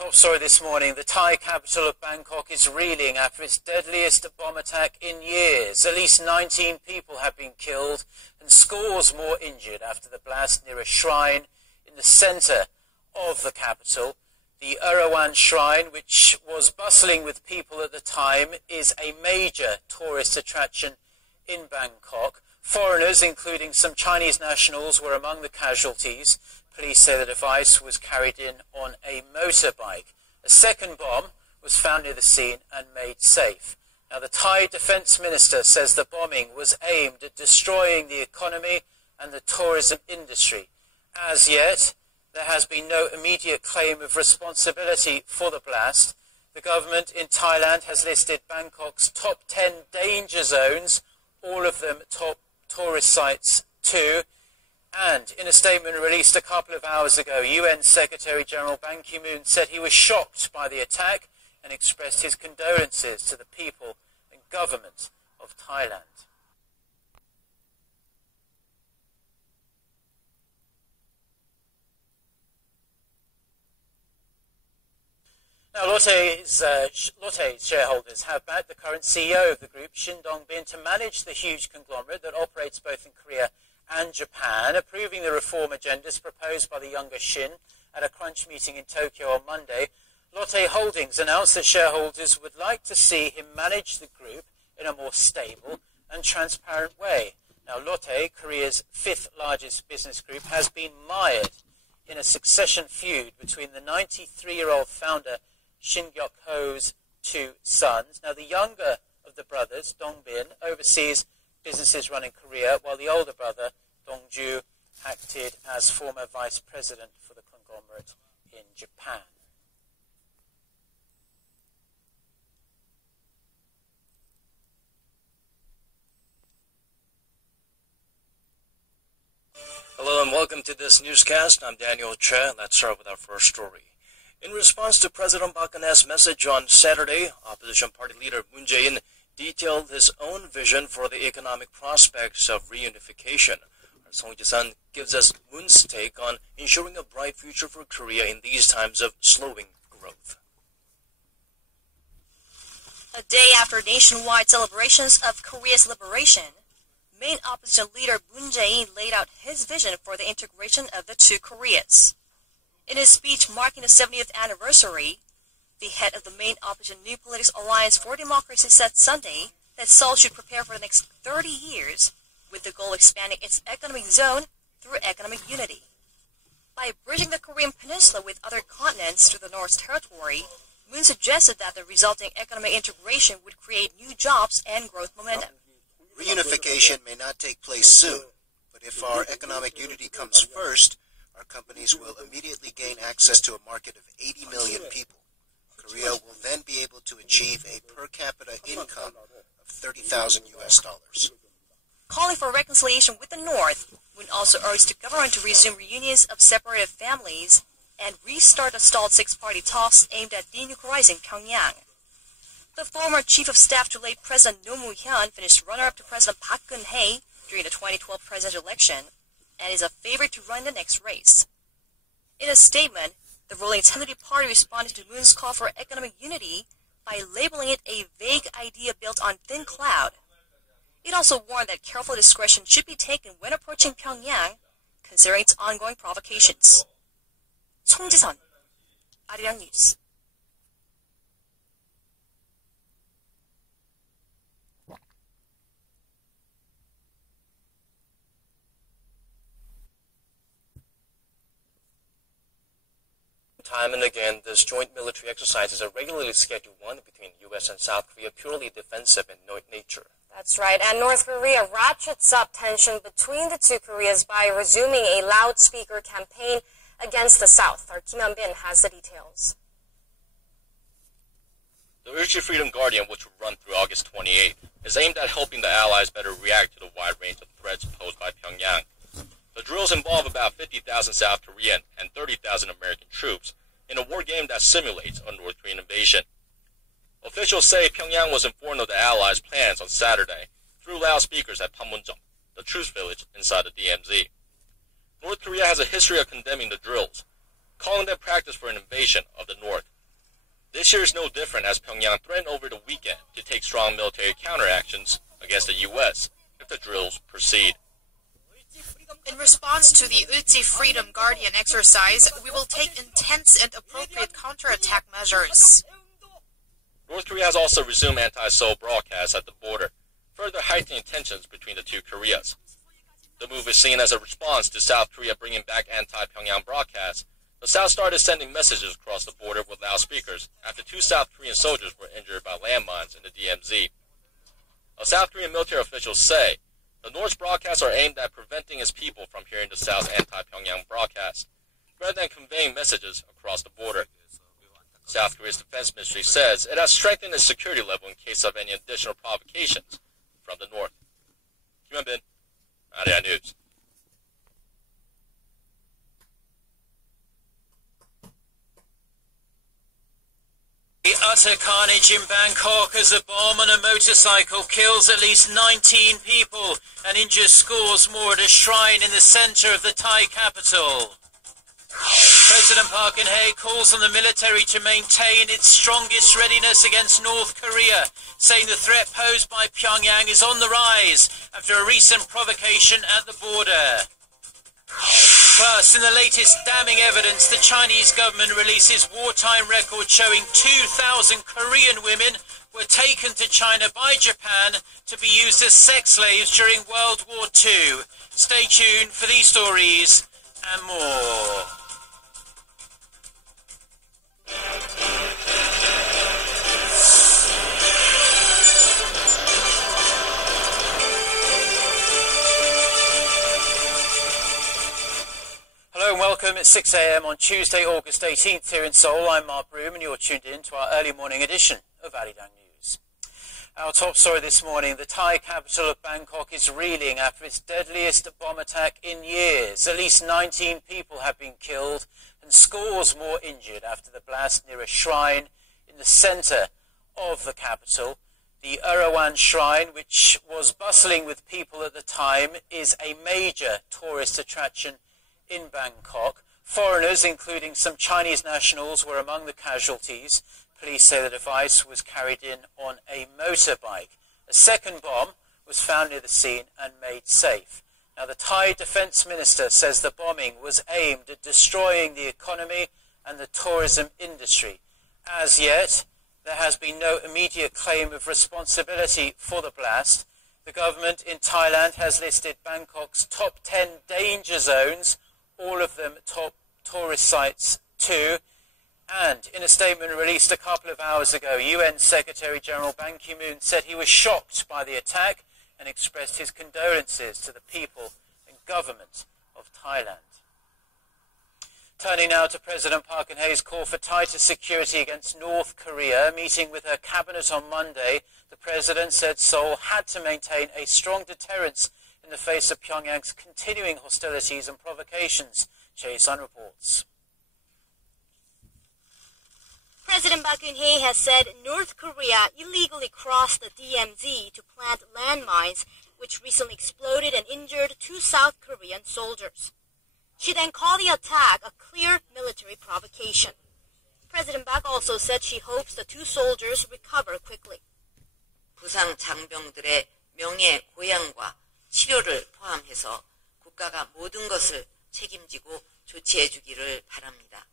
Top story this morning, the Thai capital of Bangkok is reeling after its deadliest bomb attack in years. At least 19 people have been killed and scores more injured after the blast near a shrine in the centre of the capital. The Erawan Shrine, which was bustling with people at the time, is a major tourist attraction in Bangkok. Foreigners, including some Chinese nationals, were among the casualties. Police say the device was carried in on a motorbike. A second bomb was found near the scene and made safe. Now, the Thai Defence Minister says the bombing was aimed at destroying the economy and the tourism industry. As yet, there has been no immediate claim of responsibility for the blast. The government in Thailand has listed Bangkok's top 10 danger zones, all of them top tourist sites too. And in a statement released a couple of hours ago, UN Secretary-General Ban Ki-moon said he was shocked by the attack and expressed his condolences to the people and government of Thailand. Now, Lotte's shareholders have backed the current CEO of the group, Shin Dong-bin, to manage the huge conglomerate that operates both in Korea and Japan, approving the reform agendas proposed by the younger Shin at a crunch meeting in Tokyo on Monday. Lotte Holdings announced that shareholders would like to see him manage the group in a more stable and transparent way. Now, Lotte, Korea's fifth largest business group, has been mired in a succession feud between the 93-year-old founder Shin Gyok-ho's two sons. Now, the younger of the brothers, Dong-bin, oversees businesses run in Korea, while the older brother, Dong-ju, acted as former vice president for the conglomerate in Japan. Hello and welcome to this newscast. I'm Daniel Che. Let's start with our first story. In response to President Park Geun-hye's message on Saturday, opposition party leader Moon Jae-in detailed his own vision for the economic prospects of reunification. Our Song Ji-san gives us Moon's take on ensuring a bright future for Korea in these times of slowing growth. A day after nationwide celebrations of Korea's liberation, main opposition leader Moon Jae-in laid out his vision for the integration of the two Koreas. In his speech marking the 70th anniversary, the head of the main opposition New Politics Alliance for Democracy said Sunday that Seoul should prepare for the next 30 years with the goal of expanding its economic zone through economic unity. By bridging the Korean peninsula with other continents through the North's territory, Moon suggested that the resulting economic integration would create new jobs and growth momentum. Reunification may not take place soon, but if our economic unity comes first, our companies will immediately gain access to a market of 80 million people. Korea will then be able to achieve a per capita income of $30,000 US. Calling for reconciliation with the North, Moon also urged the government to resume reunions of separated families and restart the stalled six-party talks aimed at denuclearizing Pyongyang. The former chief of staff to late President Roh Moo-hyun finished runner-up to President Park Geun-hye during the 2012 presidential election and is a favorite to run the next race. In a statement, the ruling Tenuri Party responded to Moon's call for economic unity by labeling it a vague idea built on thin cloud. It also warned that careful discretion should be taken when approaching Pyongyang, considering its ongoing provocations. 송지선, 아리랑 뉴스. Time and again, this joint military exercise is a regularly scheduled one between U.S. and South Korea, purely defensive in nature. That's right, and North Korea ratchets up tension between the two Koreas by resuming a loudspeaker campaign against the South. Our Kim Hyun-bin has the details. The Urchi Freedom Guardian, which will run through August 28, is aimed at helping the Allies better react to the wide range of threats posed by Pyongyang. The drills involve about 50,000 South Korean and 30,000 American troops in a war game that simulates a North Korean invasion. Officials say Pyongyang was informed of the Allies' plans on Saturday through loudspeakers at Panmunjom, the truce village inside the DMZ. North Korea has a history of condemning the drills, calling them practice for an invasion of the North This year is no different, as Pyongyang threatened over the weekend to take strong military counteractions against the U.S. if the drills proceed. In response to the Ulchi Freedom Guardian exercise, we will take intense and appropriate counterattack measures. North Korea has also resumed anti-Seoul broadcasts at the border, further heightening tensions between the two Koreas. The move is seen as a response to South Korea bringing back anti-Pyongyang broadcasts. The South started sending messages across the border with loudspeakers after 2 South Korean soldiers were injured by landmines in the DMZ. South Korean military officials say the North's broadcasts are aimed at preventing its people from hearing the South's anti-Pyongyang broadcast, rather than conveying messages across the border. South Korea's defense ministry says it has strengthened its security level in case of any additional provocations from the North. Kim Hyun-bin, Aria News. The utter carnage in Bangkok as a bomb on a motorcycle kills at least 19 people and injures scores more at a shrine in the centre of the Thai capital. President Park Geun-hye calls on the military to maintain its strongest readiness against North Korea, saying the threat posed by Pyongyang is on the rise after a recent provocation at the border. Plus, in the latest damning evidence, the Chinese government releases wartime records showing 2,000 Korean women were taken to China by Japan to be used as sex slaves during World War II. Stay tuned for these stories and more. Hello and welcome. It's 6 a.m. on Tuesday, August 18th here in Seoul. I'm Mark Broom and you're tuned in to our early morning edition of Arirang News. Our top story this morning, the Thai capital of Bangkok is reeling after its deadliest bomb attack in years. At least 19 people have been killed and scores more injured after the blast near a shrine in the centre of the capital. The Erawan Shrine, which was bustling with people at the time, is a major tourist attraction in Bangkok. Foreigners, including some Chinese nationals, were among the casualties. Police say the device was carried in on a motorbike. A second bomb was found near the scene and made safe. Now, the Thai Defence Minister says the bombing was aimed at destroying the economy and the tourism industry. As yet, there has been no immediate claim of responsibility for the blast. The government in Thailand has listed Bangkok's top 10 danger zones, all of them top tourist sites too. And in a statement released a couple of hours ago, UN Secretary-General Ban Ki-moon said he was shocked by the attack and expressed his condolences to the people and government of Thailand. Turning now to President Park Geun-hye's call for tighter security against North Korea. Meeting with her cabinet on Monday, the president said Seoul had to maintain a strong deterrence in the face of Pyongyang's continuing hostilities and provocations. Chae Sun reports. President Park Geun-hye has said North Korea illegally crossed the DMZ to plant landmines, which recently exploded and injured 2 South Korean soldiers. She then called the attack a clear military provocation. President Park also said she hopes the 2 soldiers recover quickly. 부상 장병들의 명예 보양과 치료를 포함해서 국가가 모든 것을 책임지고 조치해 주기를 바랍니다.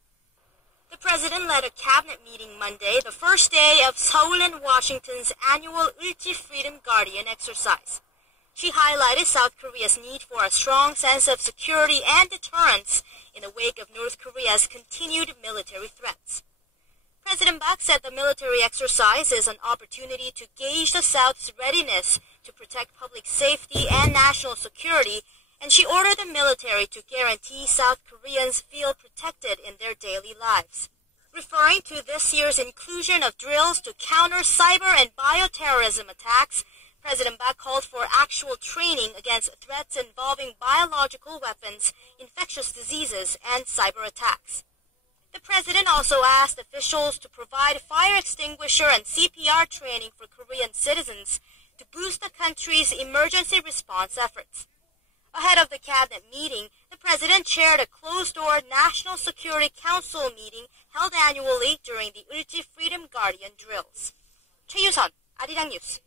The president led a cabinet meeting Monday, the first day of Seoul and Washington's annual Ulchi Freedom Guardian exercise. She highlighted South Korea's need for a strong sense of security and deterrence in the wake of North Korea's continued military threats. President Park said the military exercise is an opportunity to gauge the South's readiness to protect public safety and national security, and she ordered the military to guarantee South Koreans feel protected in their daily lives. Referring to this year's inclusion of drills to counter cyber and bioterrorism attacks, President Park called for actual training against threats involving biological weapons, infectious diseases, and cyber attacks. The president also asked officials to provide fire extinguisher and CPR training for Korean citizens to boost the country's emergency response efforts. Ahead of the cabinet meeting, the president chaired a closed-door National Security Council meeting held annually during the Ulji Freedom Guardian drills. 최유선, 아리랑 뉴스.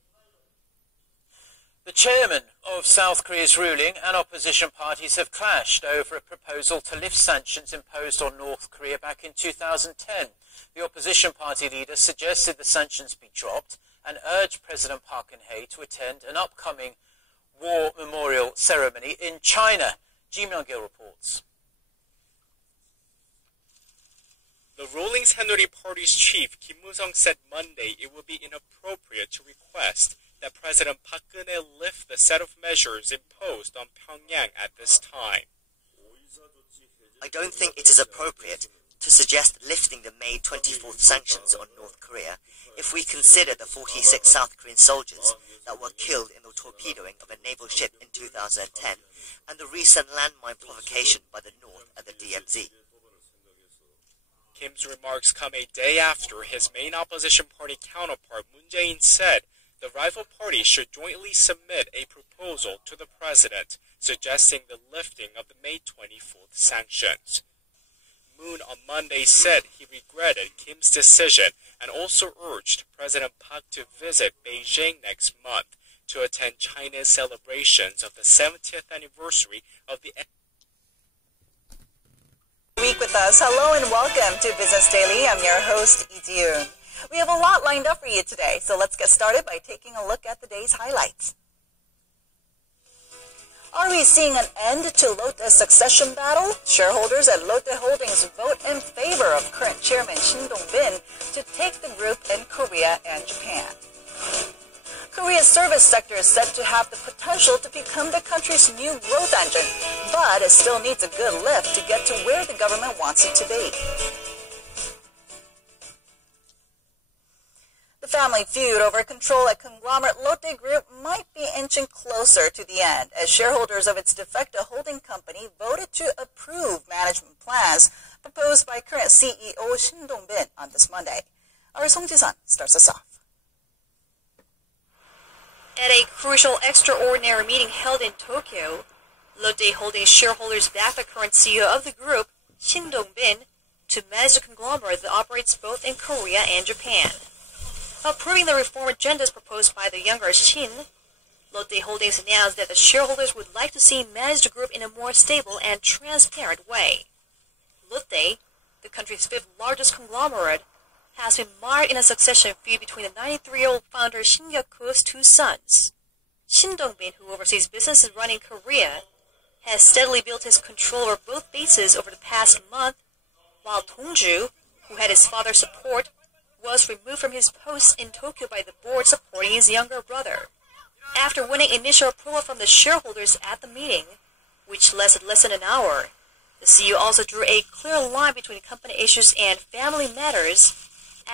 The chairman of South Korea's ruling and opposition parties have clashed over a proposal to lift sanctions imposed on North Korea back in 2010. The opposition party leader suggested the sanctions be dropped and urged President Park Geun-hye to attend an upcoming war memorial ceremony in China. Ji Myung-gil reports. The ruling Saenuri Party's chief Kim Woo-sung said Monday it would be inappropriate to request that President Park Geun-hye lift the set of measures imposed on Pyongyang at this time. I don't think it is appropriate to suggest lifting the May 24th sanctions on North Korea if we consider the 46 South Korean soldiers that were killed in the torpedoing of a naval ship in 2010 and the recent landmine provocation by the North at the DMZ. Kim's remarks come a day after his main opposition party counterpart Moon Jae-in said the rival party should jointly submit a proposal to the president suggesting the lifting of the May 24th sanctions. Moon on Monday said he regretted Kim's decision and also urged President Park to visit Beijing next month to attend China's celebrations of the 70th anniversary of the week with us. Hello and welcome to Business Daily. I'm your host, Lee Ji-yoon. We have a lot lined up for you today, so let's get started by taking a look at the day's highlights. Are we seeing an end to Lotte's succession battle? Shareholders at Lotte Holdings vote in favor of current chairman Shin Dong-bin to take the group in Korea and Japan. Korea's service sector is said to have the potential to become the country's new growth engine, but it still needs a good lift to get to where the government wants it to be. The family feud over control at conglomerate Lotte Group might be inching closer to the end, as shareholders of its de facto holding company voted to approve management plans proposed by current CEO Shin Dong-bin on this Monday. Our Song Ji-sun starts us off. At a crucial extraordinary meeting held in Tokyo, Lotte Holdings shareholders backed the current CEO of the group, Shin Dong-bin, to manage the conglomerate that operates both in Korea and Japan. Approving the reform agendas proposed by the younger Shin, Lotte Holdings announced that the shareholders would like to see manage the group in a more stable and transparent way. Lotte, the country's fifth largest conglomerate, has been mired in a succession feud between the 93-year-old founder Shin Gyeok-ho's two sons. Shin Dong-bin, who oversees businesses running Korea, has steadily built his control over both bases over the past month, while Dong-ju, who had his father's support, was removed from his post in Tokyo by the board supporting his younger brother. After winning initial approval from the shareholders at the meeting, which lasted less than an hour, the CEO also drew a clear line between company issues and family matters,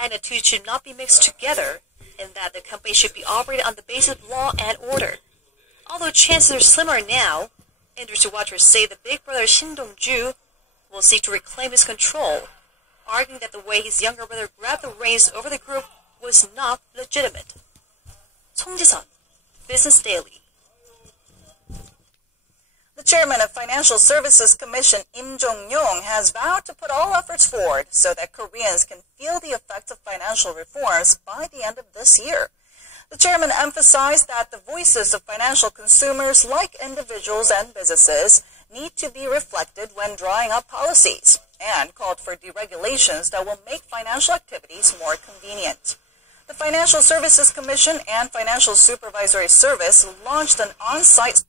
and the two should not be mixed together, and that the company should be operated on the basis of law and order. Although chances are slimmer now, industry watchers say the big brother Shin Dong-ju will seek to reclaim his control, arguing that the way his younger brother grabbed the reins over the group was not legitimate. Song Ji-sun, Business Daily. The chairman of Financial Services Commission, Im Jong-yong, has vowed to put all efforts forward so that Koreans can feel the effects of financial reforms by the end of this year. The chairman emphasized that the voices of financial consumers, like individuals and businesses, need to be reflected when drawing up policies, and called for deregulations that will make financial activities more convenient. The Financial Services Commission and Financial Supervisory Service launched an on-site